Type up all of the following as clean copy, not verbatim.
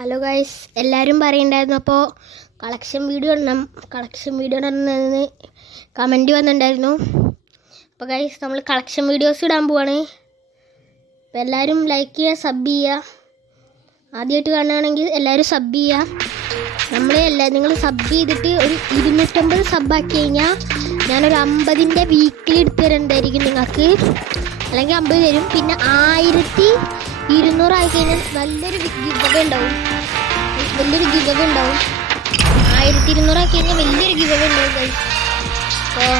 Hello guys, എല്ലാവരും പറയുന്നുണ്ടായിരുന്നു അപ്പോൾ കളക്ഷൻ വീഡിയോ ഇടുന്നതെന്ന് കമൻറ്റ് വന്നിട്ടുണ്ടായിരുന്നു. അപ്പോൾ ഗൈസ്, നമ്മൾ കളക്ഷൻ വീഡിയോസ് ഇടാൻ പോവാണ്. അപ്പോൾ എല്ലാവരും ലൈക്ക് ചെയ്യുക, സബ് ചെയ്യുക. ആദ്യമായിട്ട് കാണുകയാണെങ്കിൽ എല്ലാവരും സബ് ചെയ്യുക. നിങ്ങൾ സബ് ചെയ്തിട്ട് ഒരു 250 സബ്ബാക്കി കഴിഞ്ഞാൽ ഞാനൊരു 50ൻ്റെ വീക്കിലി എടുത്ത് തരുന്നതായിരിക്കും നിങ്ങൾക്ക്, അല്ലെങ്കിൽ 50 തരും. പിന്നെ 1200 ആയി കഴിഞ്ഞാൽ വലിയൊരു ഗിവ് അവേ ഉണ്ടാവും. 1200 ആക്കി കഴിഞ്ഞാൽ വലിയൊരു ഗിവ് അവേ ഉണ്ടാവും ഗൈസ്. അപ്പോൾ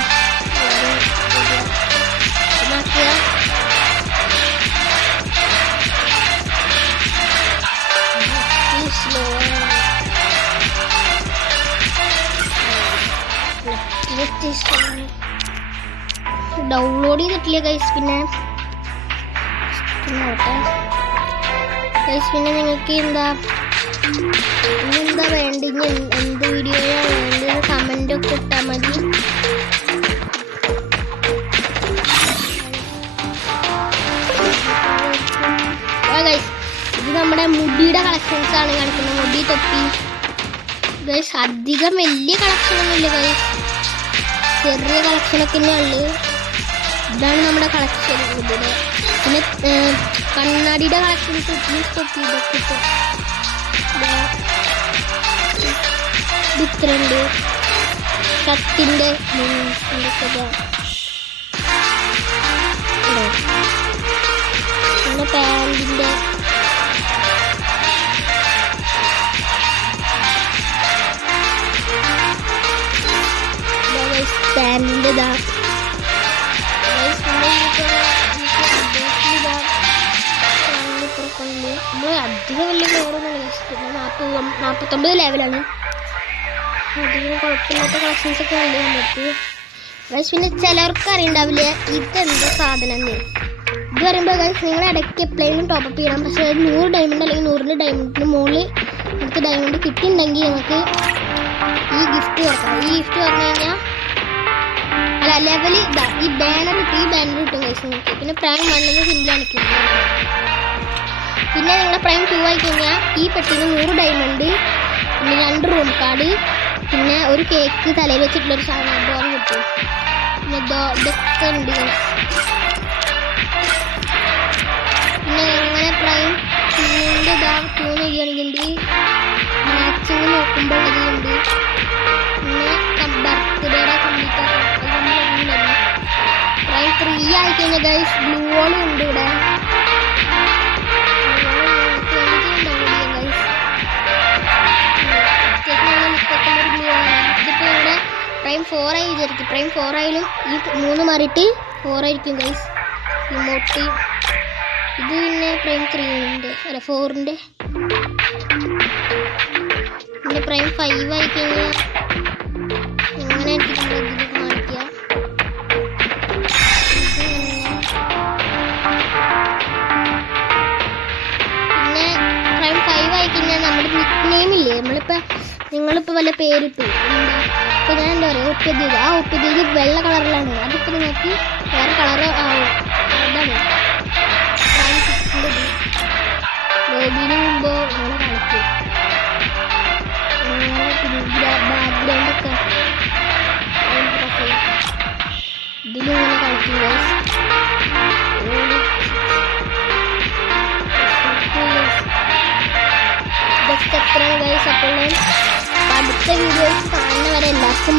ഡൗൺലോഡ് ചെയ്തിട്ടില്ല ഗൈസ്. പിന്നെ നിങ്ങൾക്ക് എന്താ വേണ്ടി, എന്ത് വീഡിയോയാണ് വേണ്ടത് കമൻ്റ് ഒക്കെ ഇട്ടാൽ മതി. ഇത് നമ്മുടെ മുടിയുടെ കളക്ഷൻസ് ആണ് കാണിക്കുന്നത്. മുടി തൊപ്പി ഗൈസ്. അധികം വലിയ കളക്ഷനൊന്നുമില്ല ഗൈസ്, ചെറിയ കളക്ഷനൊക്കെ തന്നെയുള്ളു. ഇതാണ് നമ്മുടെ കളക്ഷൻ. ഇതിന് പിന്നെ കണ്ണാടിയുടെ കളക്ഷൻസ് തൊപ്പി ഇതൊക്കെ ഇത്രയുണ്ട്. ഷർട്ടിൻ്റെ പിന്നെ പാൻറ്റിൻ്റെ ഇതാ. നമ്മൾ അധികം വലിയ ഫ്ലോറൊന്നും പിന്നെ 49 ലെവലാണ്. അധികം കുഴപ്പമില്ലാത്ത കളക്ഷൻസൊക്കെ ഉണ്ട് നമുക്ക്. പിന്നെ ചിലർക്ക് അറിയണ്ടാവില്ല ഇതെന്താ സാധനം. ഇത് പറയുമ്പോൾ ഗൈസ്, നിങ്ങൾ ഇടയ്ക്ക് എപ്പോഴെങ്കിലും ടോപ്പപ്പ് ചെയ്യണം. പക്ഷേ 100 ഡയമണ്ട് അല്ലെങ്കിൽ 100 ഡയമണ്ടിന് മുകളിൽ അടുത്ത് ഡയമണ്ട് കിട്ടിയിട്ടുണ്ടെങ്കിൽ നിങ്ങൾക്ക് ഈ ഗിഫ്റ്റ് തുറക്കാം. ഈ ഗിഫ്റ്റ് പറഞ്ഞു കഴിഞ്ഞാൽ ലെവൽ ഇതാ, ഈ ബാനർ കിട്ടും ഗൈസ് നിങ്ങൾക്ക്. പിന്നെ പ്രൈം 1 സിമ്പിളാണ് കിട്ടുന്നത്. പിന്നെ നിങ്ങളുടെ പ്രൈം 2 ആയി കഴിഞ്ഞാൽ ഈ പെട്ടിന് 100 ഡയമണ്ട്, പിന്നെ 2 റൂം കാർഡ്, പിന്നെ ഒരു കേക്ക് തലയിൽ വെച്ചിട്ടുള്ളൊരു സാധനം കിട്ടും. പിന്നെ ഇതൊക്കെ ഉണ്ട് ഗൈസ്. പിന്നെ അങ്ങനെ പ്രൈം 2ൻ്റെ ചെയ്യുകയാണെങ്കിൽ മാച്ചിങ് നോക്കുമ്പോൾ അതുണ്ട്. പിന്നെ ബർത്ത്ഡേയുടെ കംപ്ലീറ്റ് പ്രൈം 3 ആയി കഴിഞ്ഞാൽ ഗൈസ് ബ്ലൂ വോളും ഉണ്ട് ഇവിടെ. ഇതിപ്പോൾ ഇവിടെ പ്രൈം 4 ആയി വിചാരിക്കും. പ്രൈം 4 ആയാലും ഈ 3 മാറിയിട്ട് 4 ആയിരിക്കും ഗൈസ്. ഇമോട്ടി ഇത് പിന്നെ പ്രൈം 3ൻ്റെ 4ൻ്റെ. പിന്നെ പ്രൈം 5 ആയി കഴിഞ്ഞാൽ ഇങ്ങനെ ആയിരിക്കും ഇതിൽ കാണിക്കുക. പിന്നെ പ്രൈം 5 ആയി കഴിഞ്ഞാൽ നമ്മുടെ നിക്ക് നെയിം ഇല്ലേ, നിങ്ങളിപ്പോൾ വല്ല പേരിട്ടു. ഇപ്പോൾ ഞാൻ എന്താ പറയുക, ഉപ്പദ്വീപ്. ആ ഉപ്പദ്വീപ് വെള്ള കളറിലാണ്. അതിപ്പോൾ നിങ്ങൾക്ക് വേറെ കളറ് ആവും. അതാണ് പ്രൈം 6ൻ്റെ ലോബിന് മുമ്പ് അങ്ങനെ കളിക്കും. ബാക്ക്ഗ്രൗണ്ടൊക്കെ ഇതിലിങ്ങനെ കളിക്കും ഗൈസ്. ഇതൊക്കെ എത്രയാണ് ഗൈസ്. അപ്പോൾ അടുത്ത വീഡിയോസ് കാണുന്നവരെ എല്ലാവർക്കും